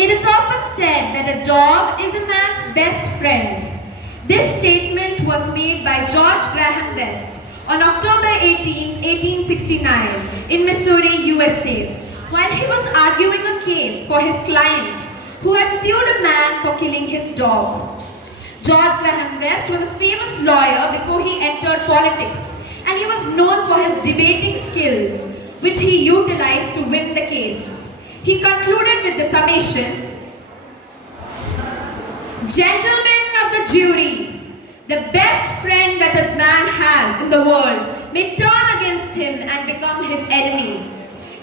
It is often said that a dog is a man's best friend. This statement was made by George Graham West on October 18, 1869 in Missouri, USA, while he was arguing a case for his client who had sued a man for killing his dog. George Graham West was a famous lawyer before he entered politics, and he was known for his debating skills, which he utilized to win the case. He concluded with the summation, "Gentlemen of the jury, the best friend that a man has in the world may turn against him and become his enemy.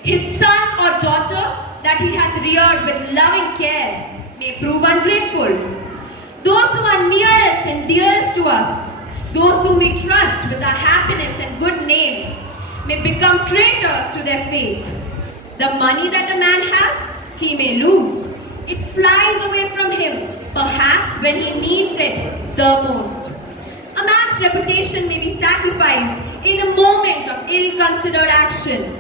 His son or daughter that he has reared with loving care may prove ungrateful. Those who are nearest and dearest to us, those whom we trust with our happiness and good name, may become traitors to their faith. The money that a man has, he may lose. It flies away from him, perhaps when he needs it the most. A man's reputation may be sacrificed in a moment of ill-considered action.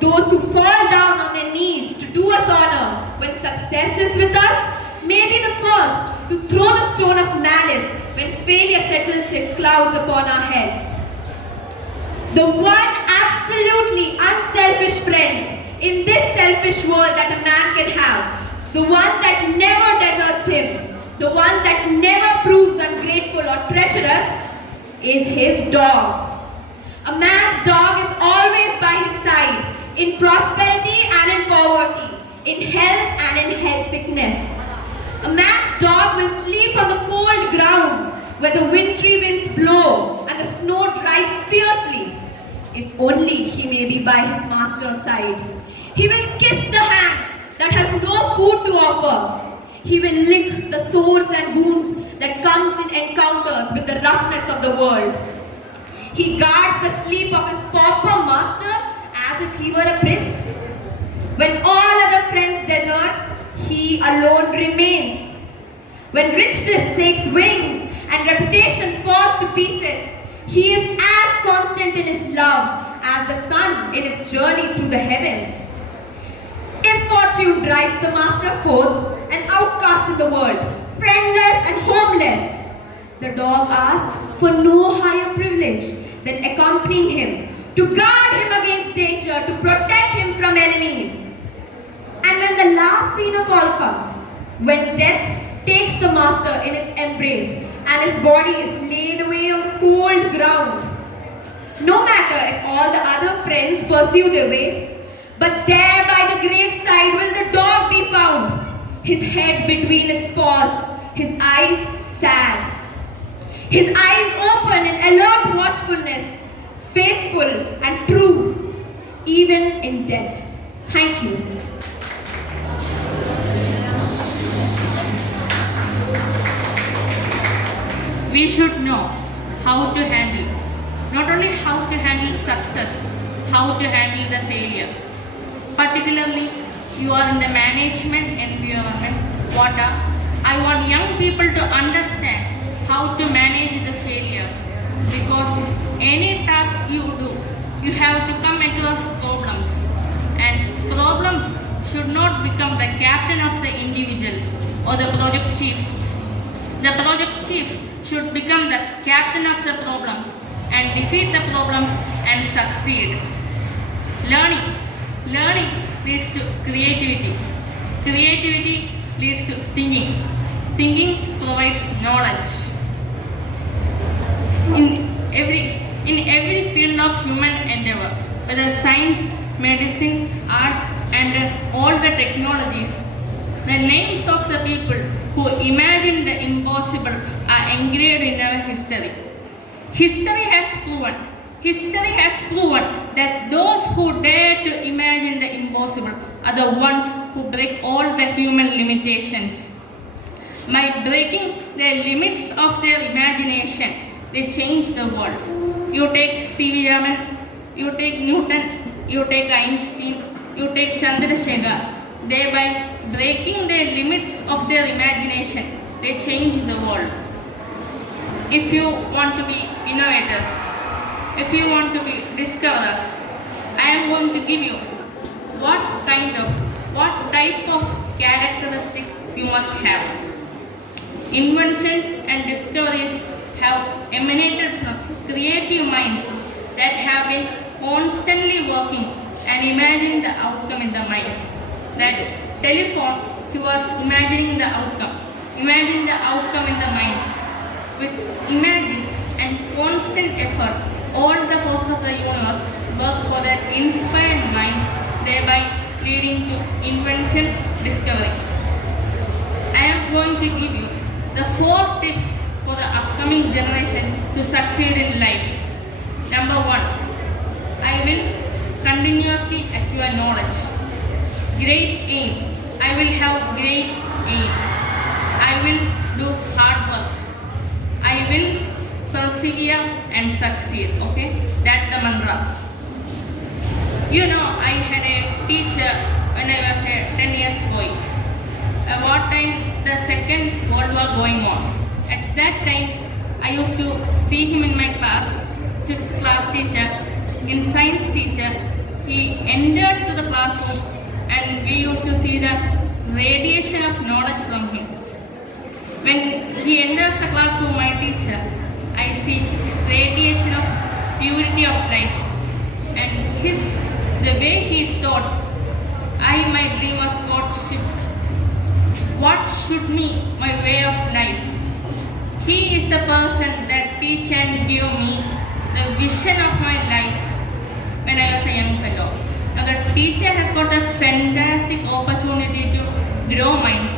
Those who fall down on their knees to do us honor when success is with us may be the first to throw the stone of malice when failure settles its clouds upon our heads. The one absolutely unselfish friend in this selfish world that a man can have, the one that never deserts him, the one that never proves ungrateful or treacherous, is his dog. A man's dog is always by his side, in prosperity and in poverty, in health and in health sickness. A man's dog will sleep on the cold ground where the wintry winds blow and the snow drives fiercely, if only he may be by his master's side. He will kiss the hand that has no food to offer. He will lick the sores and wounds that comes in encounters with the roughness of the world. He guards the sleep of his pauper master as if he were a prince. When all other friends desert, he alone remains. When richness takes wings and reputation falls to pieces, he is as constant in his love as the sun in its journey through the heavens. If fortune drives the master forth, an outcast in the world, friendless and homeless, the dog asks for no higher privilege than accompanying him, to guard him against danger, to protect him from enemies. And when the last scene of all comes, when death takes the master in its embrace and his body is laid away on the cold ground, no matter if all the other friends pursue their way, but there by the graveside will the dog be found, his head between its paws, his eyes sad, his eyes open in alert watchfulness, faithful and true, even in death. Thank you. We should know how to handle, not only how to handle success, how to handle the failure. Particularly, you are in the management environment, I want young people to understand how to manage the failures, because any task you do, you have to come across problems, and problems should not become the captain of the individual or the project chief. The project chief should become the captain of the problems and defeat the problems and succeed. Learning leads to creativity. Creativity leads to thinking. Thinking provides knowledge. In every field of human endeavor, whether science, medicine, arts, and all the technologies, the names of the people who imagined the impossible are engraved in our history. History has proven that those who dare to imagine the impossible are the ones who break all the human limitations. By breaking the limits of their imagination, they change the world. You take C.V. Raman, you take Newton, you take Einstein, you take Chandrasekhar. Thereby breaking the limits of their imagination, they change the world. If you want to be innovators, if you want to be discoverers, I am going to give you what type of characteristic you must have. Invention and discoveries have emanated from creative minds that have been constantly working and imagining the outcome in the mind. That telephone, he was imagining the outcome in the mind. With imagine and constant effort, all the forces of the universe work for that inspired mind, thereby leading to invention, discovery. I am going to give you the 4 tips for the upcoming generation to succeed in life. Number 1, I will continuously acquire knowledge. Great aim. I will have great aim. I will do hard work. I will persevere and succeed. Okay, that's the mantra. You know, I had a teacher when I was a 10 years boy. What time the Second World War going on. At that time, I used to see him in my class, 5th class teacher, in science teacher. He entered to the classroom and we used to see the radiation of knowledge from him. When he enters the classroom, my teacher, I see radiation of purity of life. And the way he thought, my dream was got shifted. What should be my way of life? He is the person that teach and give me the vision of my life when I was a young fellow. Now the teacher has got a fantastic opportunity to grow minds,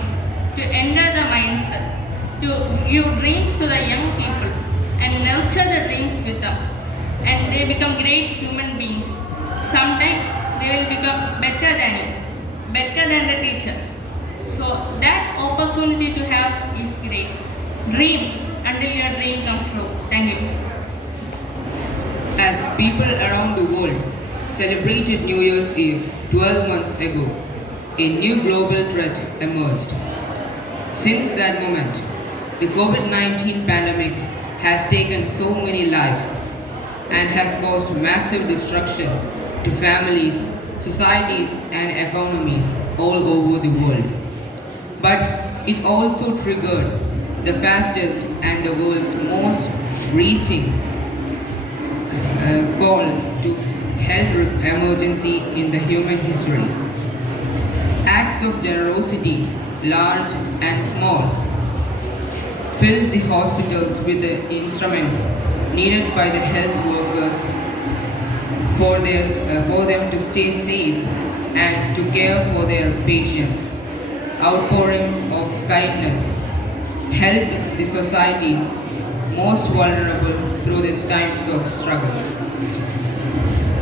to enter the minds, to give dreams to the young people and nurture the dreams with them. And they become great human beings. Sometime they will become better than the teacher. So that opportunity to have is great. Dream until your dream comes true. Thank you. As people around the world celebrated New Year's Eve 12 months ago, a new global threat emerged. Since that moment, the COVID-19 pandemic has taken so many lives and has caused massive destruction to families, societies, and economies all over the world. But it also triggered the fastest and the world's most reaching call to health emergency in the human history. Acts of generosity, large and small, filled the hospitals with the instruments needed by the health workers for them to stay safe and to care for their patients. Outpourings of kindness helped the societies most vulnerable through these times of struggle.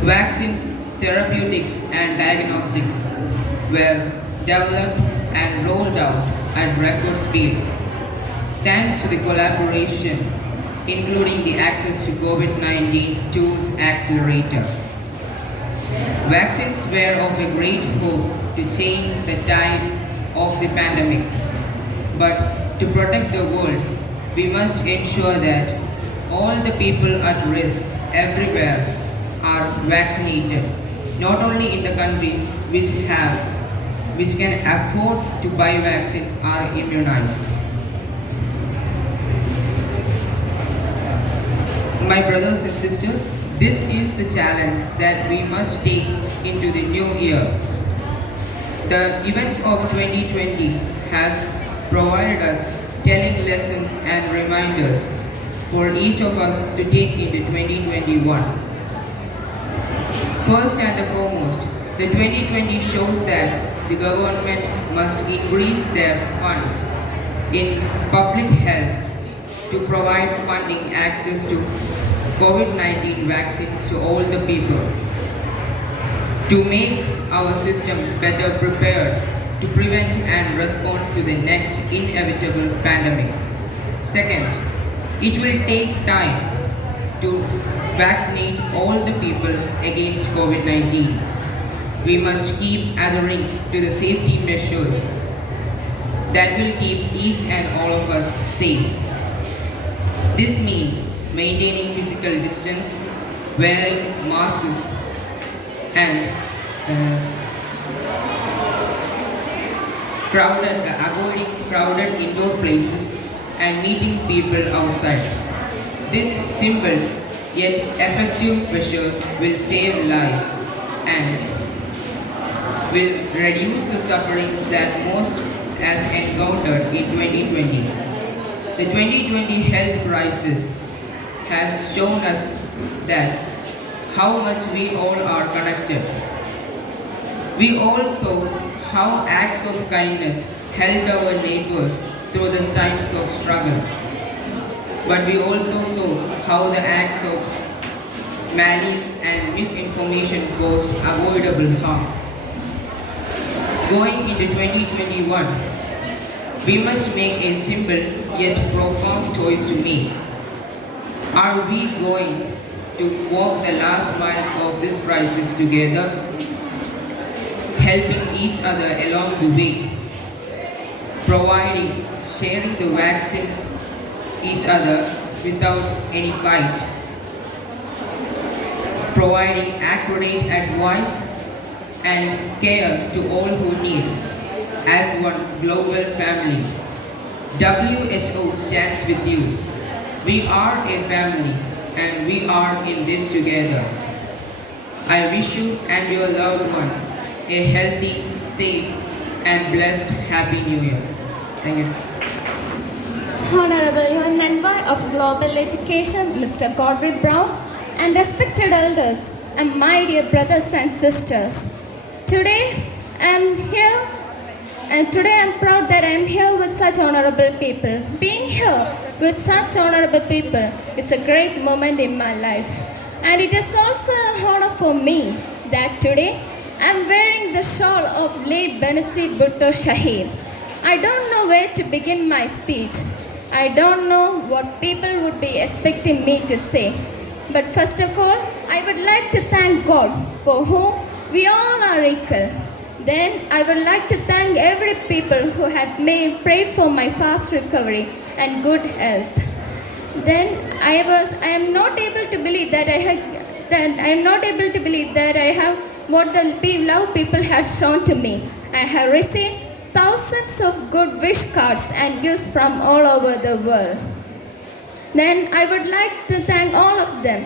Vaccines, therapeutics, and diagnostics were developed and rolled out at record speed, thanks to the collaboration, including the Access to COVID-19 Tools Accelerator. Vaccines were of a great hope to change the tide of the pandemic. But to protect the world, we must ensure that all the people at risk everywhere are vaccinated, not only in the countries which can afford to buy vaccines are immunized. My brothers and sisters, this is the challenge that we must take into the new year. The events of 2020 has provided us telling lessons and reminders for each of us to take into 2021. First and the foremost, the 2020 shows that the government must increase their funds in public health to provide funding access to COVID-19 vaccines to all the people, to make our systems better prepared to prevent and respond to the next inevitable pandemic. Second, it will take time to vaccinate all the people against COVID-19. We must keep adhering to the safety measures that will keep each and all of us safe. This means maintaining physical distance, wearing masks, and avoiding crowded indoor places and meeting people outside. This simple yet effective measures will save lives and will reduce the sufferings that most has encountered in 2020. The 2020 health crisis has shown us that how much we all are connected. We all saw how acts of kindness helped our neighbors through the times of struggle. But we also saw how the acts of malice and misinformation caused avoidable harm. Going into 2021, we must make a simple yet profound choice to make. Are we going to walk the last miles of this crisis together, helping each other along the way, sharing the vaccines each other without any fight, providing accurate advice and care to all who need, as one global family? WHO stands with you. We are a family and we are in this together. I wish you and your loved ones a healthy, safe and blessed Happy New Year. Thank you. Honorable UN Envoy of Global Education, Mr. Godfrey Brown, and respected elders and my dear brothers and sisters. Today I am proud that I am here with such honorable people. Being here with such honorable people is a great moment in my life. And it is also an honor for me that today I am wearing the shawl of late Benazir Bhutto Shahid. I don't know where to begin my speech. I don't know what people would be expecting me to say. But first of all, I would like to thank God for whom we all are equal. Then I would like to thank every people who had prayed for my fast recovery and good health. Then I am not able to believe that I have what the love people had shown to me. I have received thousands of good wish cards and gifts from all over the world. Then I would like to thank all of them.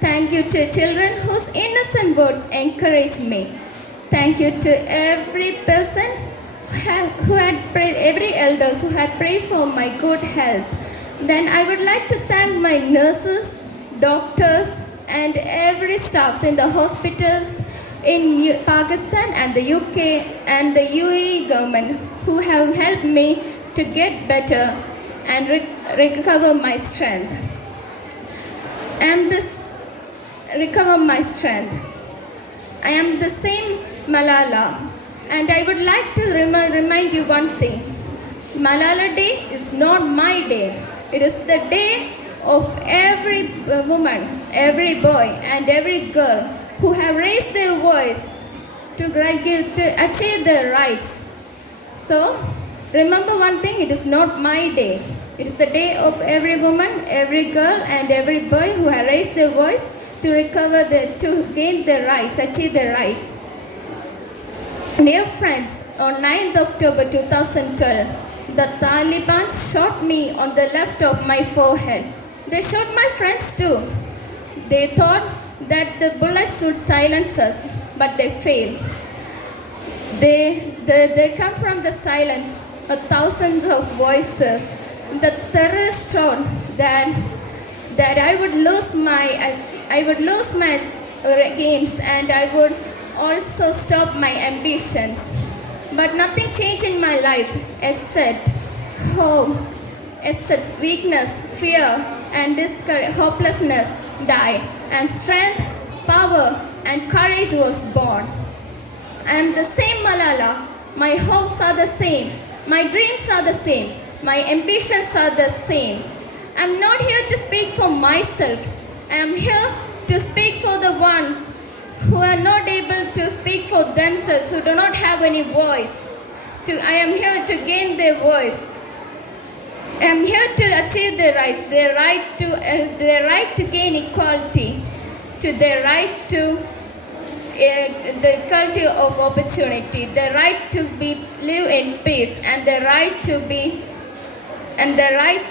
Thank you to children whose innocent words encouraged me. Thank you to every person who had prayed, every elders who had prayed for my good health. Then I would like to thank my nurses, doctors, and every staffs in the hospitals in Pakistan and the UK and the UAE government who have helped me to get better and recover my strength. I am the same Malala, and I would like to remind you one thing. Malala Day is not my day. It is the day of every woman, every boy, and every girl who have raised their voice to achieve their rights. So, remember one thing, it is not my day. It is the day of every woman, every girl, and every boy who have raised their voice to gain their rights, achieve their rights. Dear friends, on 9th October 2012, the Taliban shot me on the left of my forehead. They shot my friends too. They thought that the bullets would silence us, but they failed. They come from the silence of thousands of voices. The terrorists thought that I would lose my games and I would also stop my ambitions. But nothing changed in my life except hope, except weakness, fear, and hopelessness died, and strength, power, and courage was born. I am the same Malala. My hopes are the same. My dreams are the same. My ambitions are the same. I am not here to speak for myself. I am here to speak for the ones who are not able to speak for themselves, who do not have any voice. I am here to gain their voice. I am here to achieve their rights, their right to gain equality, to their right to the equality of opportunity, the right to be live in peace, and the right to be and the right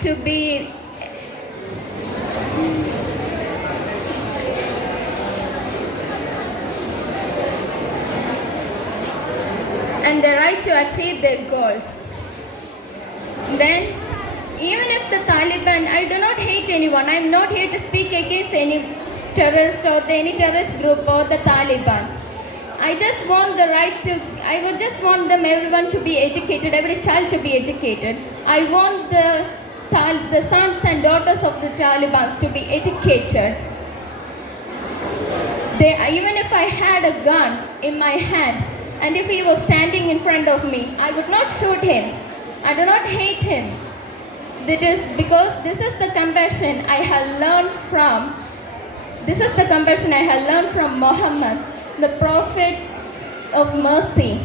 to achieve their goals. Then, even if the Taliban, I do not hate anyone. I am not here to speak against any terrorist or any terrorist group or the Taliban. I just want the right to, I would just want them, everyone to be educated, every child to be educated. I want the sons and daughters of the Taliban to be educated. Even if I had a gun in my hand and if he was standing in front of me, I would not shoot him. I do not hate him. That is because this is the compassion I have learned from. This is the compassion I have learned from Muhammad, the prophet of mercy,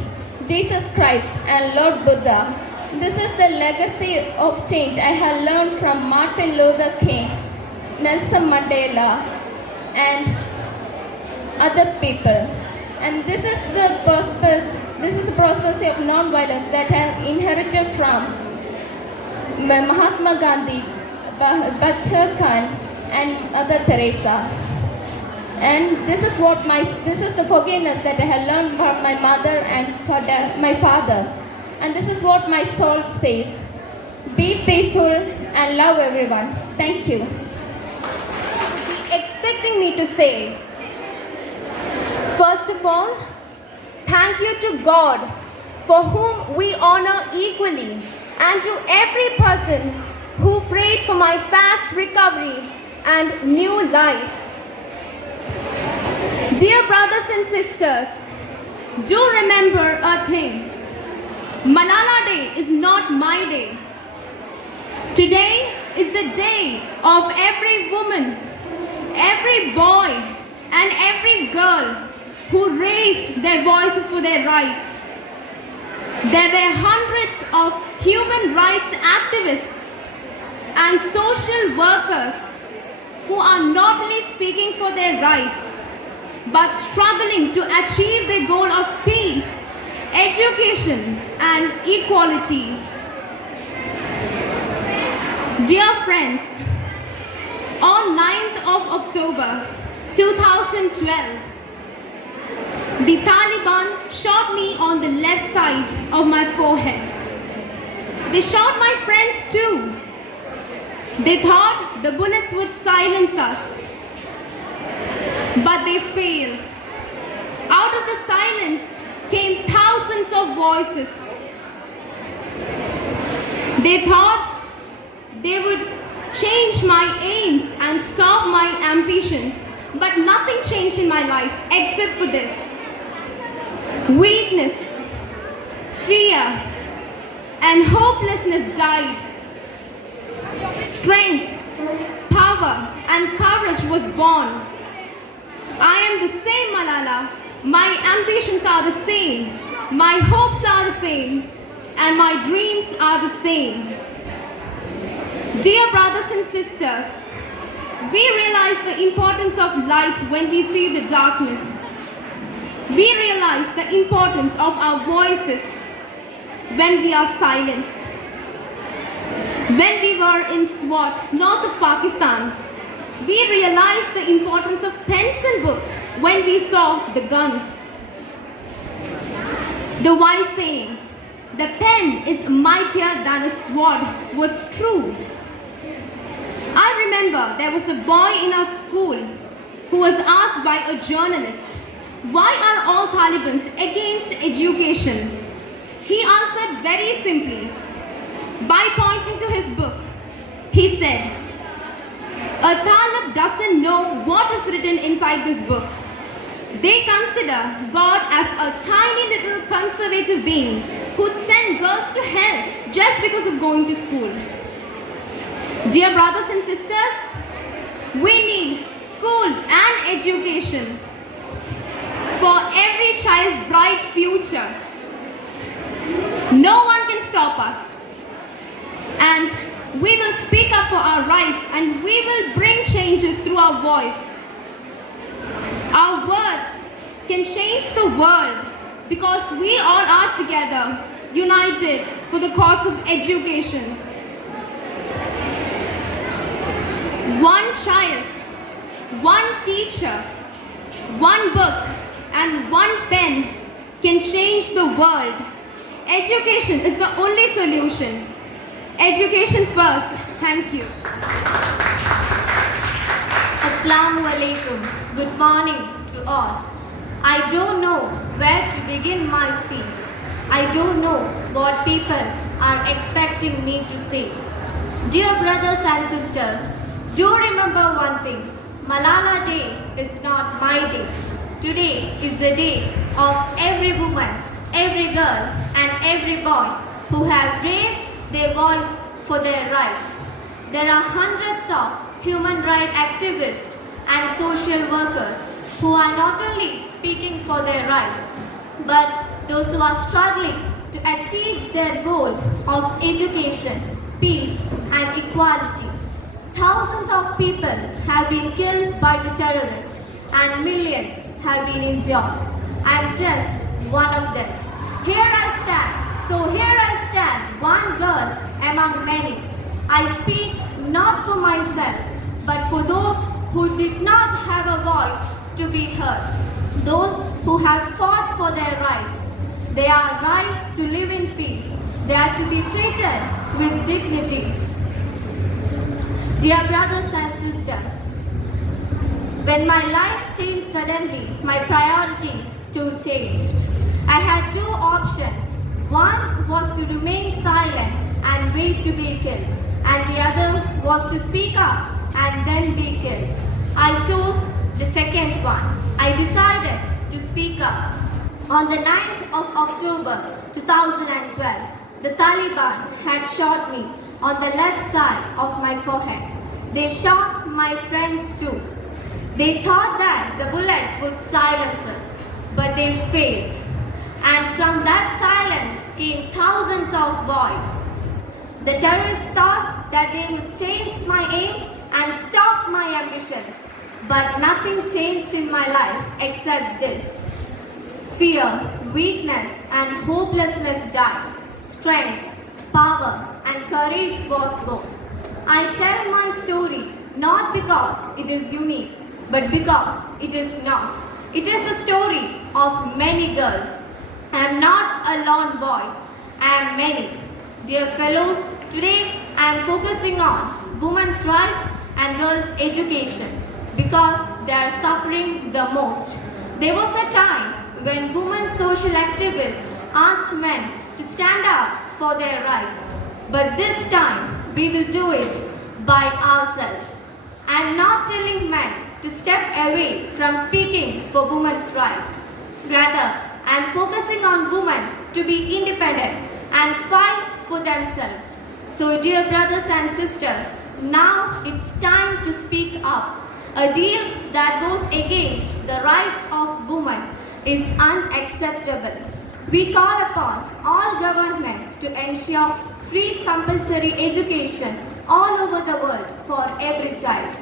Jesus Christ and Lord Buddha. This is the legacy of change I have learned from Martin Luther King, Nelson Mandela, and other people. And this is the prosperity of non-violence that I have inherited from Mahatma Gandhi, Bachar Khan, and Mother Teresa. And this is the forgiveness that I have learned from my mother and my father. And this is what my soul says. Be peaceful and love everyone. Thank you. Expecting me to say, first of all, thank you to God for whom we honor equally, and to every person who prayed for my fast recovery and new life. Dear brothers and sisters, do remember a thing. Malala Day is not my day. Today is the day of every woman, every boy, and every girl who raised their voices for their rights. There were hundreds of human rights activists and social workers who are not only speaking for their rights, but struggling to achieve the goal of peace, education, and equality. Dear friends, on 9th of October 2012, the Taliban shot me on the left side of my forehead. They shot my friends too. They thought the bullets would silence us, but they failed. Out of the silence came thousands of voices. They thought they would change my aims and stop my ambitions, but nothing changed in my life except for this. Weakness, fear, and hopelessness died. Strength, power, and courage was born. I am the same Malala. My ambitions are the same. My hopes are the same. And my dreams are the same. Dear brothers and sisters, we realize the importance of light when we see the darkness. We realize the importance of our voices when we are silenced. When we were in Swat, north of Pakistan, we realized the importance of pens and books when we saw the guns. The wise saying, "The pen is mightier than a sword," was true. I remember there was a boy in our school who was asked by a journalist, "Why are all Talibans against education?" He answered very simply by pointing to his book. He said, "A Talib doesn't know what is written inside this book. They consider God as a tiny little conservative being who'd send girls to hell just because of going to school." Dear brothers and sisters, we need school and education for every child's bright future. No one can stop us. And we will speak up for our rights, and we will bring changes through our voice. Our words can change the world because we all are together, united for the cause of education. One child, one teacher, one book, and one pen can change the world. Education is the only solution. Education first. Thank you. Assalamu alaikum. Good morning to all. I don't know where to begin my speech. I don't know what people are expecting me to say. Dear brothers and sisters, do remember one thing. Malala Day is not my day. Today is the day of every woman, every girl and every boy who have raised their voice for their rights. There are hundreds of human rights activists and social workers who are not only speaking for their rights, but those who are struggling to achieve their goal of education, peace and equality. Thousands of people have been killed by the terrorists and millions have been injured. I am just one of them. Here I stand, one girl among many. I speak not for myself, but for those who did not have a voice to be heard. Those who have fought for their rights. They are right to live in peace. They are to be treated with dignity. Dear brothers and sisters, when my life changed suddenly, my priorities too changed. I had two options. One was to remain silent and wait to be killed, and the other was to speak up and then be killed. I chose the second one. I decided to speak up. On the 9th of October 2012, the Taliban had shot me on the left side of my forehead. They shot my friends too. They thought that the bullet would silence us, but they failed. And from that silence came thousands of voices. The terrorists thought that they would change my aims and stop my ambitions. But nothing changed in my life except this. Fear, weakness and hopelessness died. Strength, power and courage was born. I tell my story not because it is unique, but because it is not. It is the story of many girls. I am not a lone voice. I am many. Dear fellows, today I am focusing on women's rights and girls' education because they are suffering the most. There was a time when women social activists asked men to stand up for their rights. But this time, we will do it by ourselves. I am not telling men to step away from speaking for women's rights. Rather, I am focusing on women to be independent and fight for themselves. So dear brothers and sisters, now it's time to speak up. A deal that goes against the rights of women is unacceptable. We call upon all government to ensure free compulsory education all over the world for every child.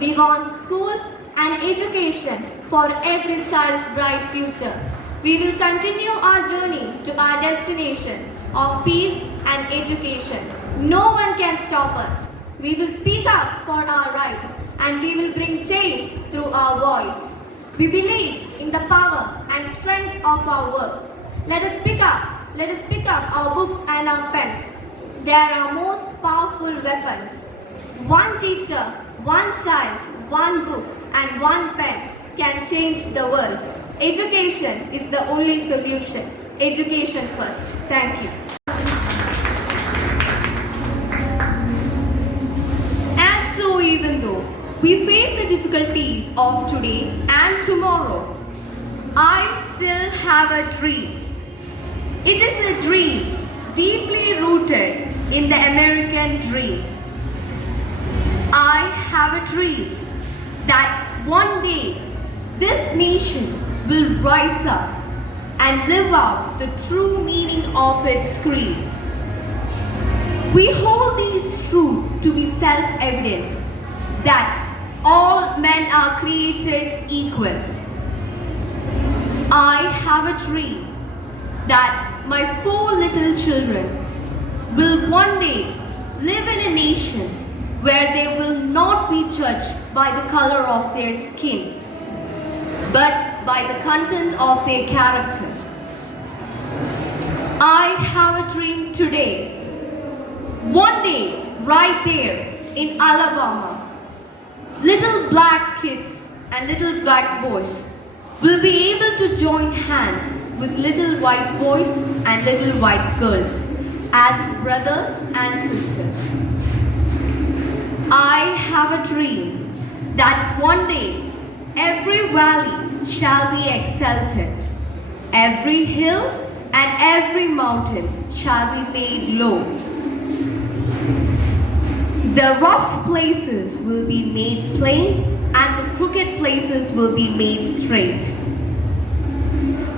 We want school and education for every child's bright future. We will continue our journey to our destination of peace and education. No one can stop us. We will speak up for our rights and we will bring change through our voice. We believe in the power and strength of our words. Let us pick up our books and our pens. They are our most powerful weapons. One teacher, one child, one book and one pen can change the world. Education is the only solution. Education first. Thank you. And so even though we face the difficulties of today and tomorrow, I still have a dream. It is a dream deeply rooted in the American dream. I have a dream that one day this nation will rise up and live out the true meaning of its creed. We hold these truths to be self-evident that all men are created equal. I have a dream that my 4 little children will one day live in a nation where they will not be judged by the color of their skin, but by the content of their character. I have a dream today. One day, right there in Alabama, little black kids and little black boys will be able to join hands with little white boys and little white girls as brothers and sisters. I have a dream that one day every valley shall be exalted, every hill and every mountain shall be made low. The rough places will be made plain and the crooked places will be made straight.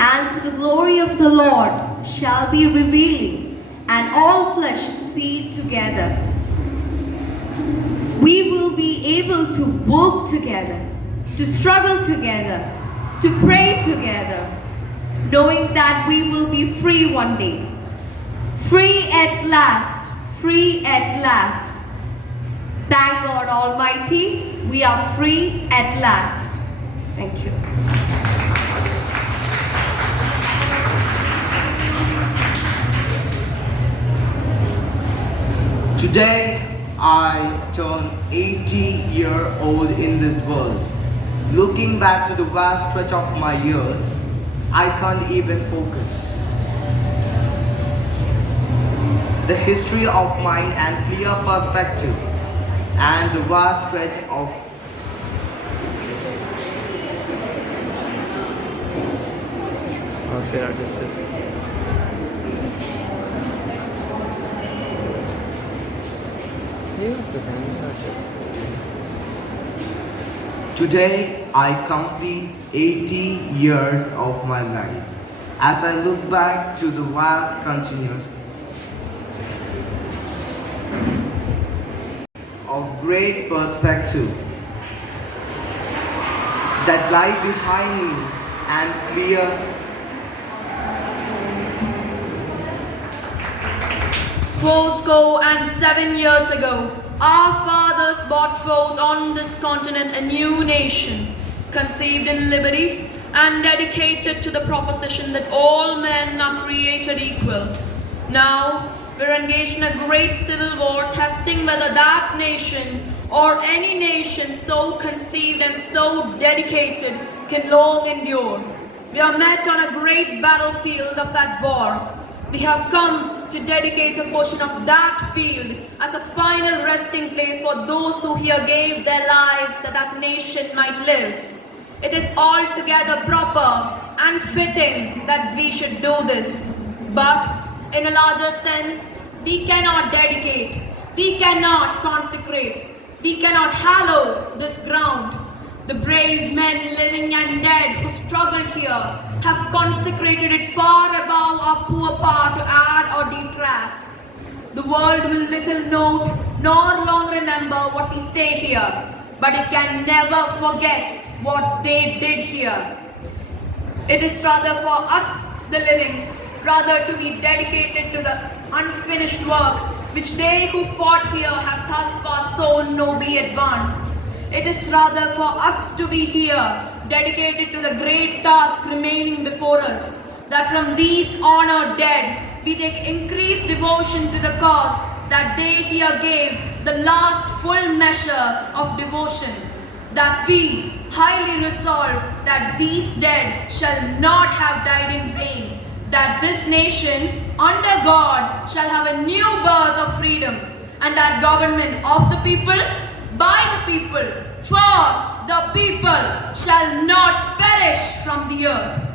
And the glory of the Lord shall be revealing, and all flesh see it together. We will be able to work together, to struggle together, to pray together, knowing that we will be free one day. Free at last, free at last. Thank God Almighty, we are free at last. Thank you. Today, I turn 80-year-old in this world. Looking back to the vast stretch of my years, I can't even focus. The history of mind and clear perspective, and the vast stretch of Today, I complete 80 years of my life. As I look back to the vast continuous of great perspective that lie behind me and clear. 77 years ago, our fathers brought forth on this continent a new nation, conceived in liberty and dedicated to the proposition that all men are created equal. Now, we're engaged in a great civil war, testing whether that nation or any nation so conceived and so dedicated can long endure. We are met on a great battlefield of that war. We have come to dedicate a portion of that field as a final resting place for those who here gave their lives that that nation might live. It is altogether proper and fitting that we should do this. But in a larger sense, we cannot dedicate, we cannot consecrate, we cannot hallow this ground. The brave men living and dead who struggle here have consecrated it far above our poor power to add or detract. The world will little note nor long remember what we say here, but it can never forget what they did here. It is rather for us, the living, rather to be dedicated to the unfinished work which they who fought here have thus far so nobly advanced. It is rather for us to be here, dedicated to the great task remaining before us, that from these honored dead we take increased devotion to the cause that they here gave the last full measure of devotion, that we highly resolve that these dead shall not have died in vain, that this nation under God shall have a new birth of freedom, and that government of the people, by the people, for the people shall not perish from the earth.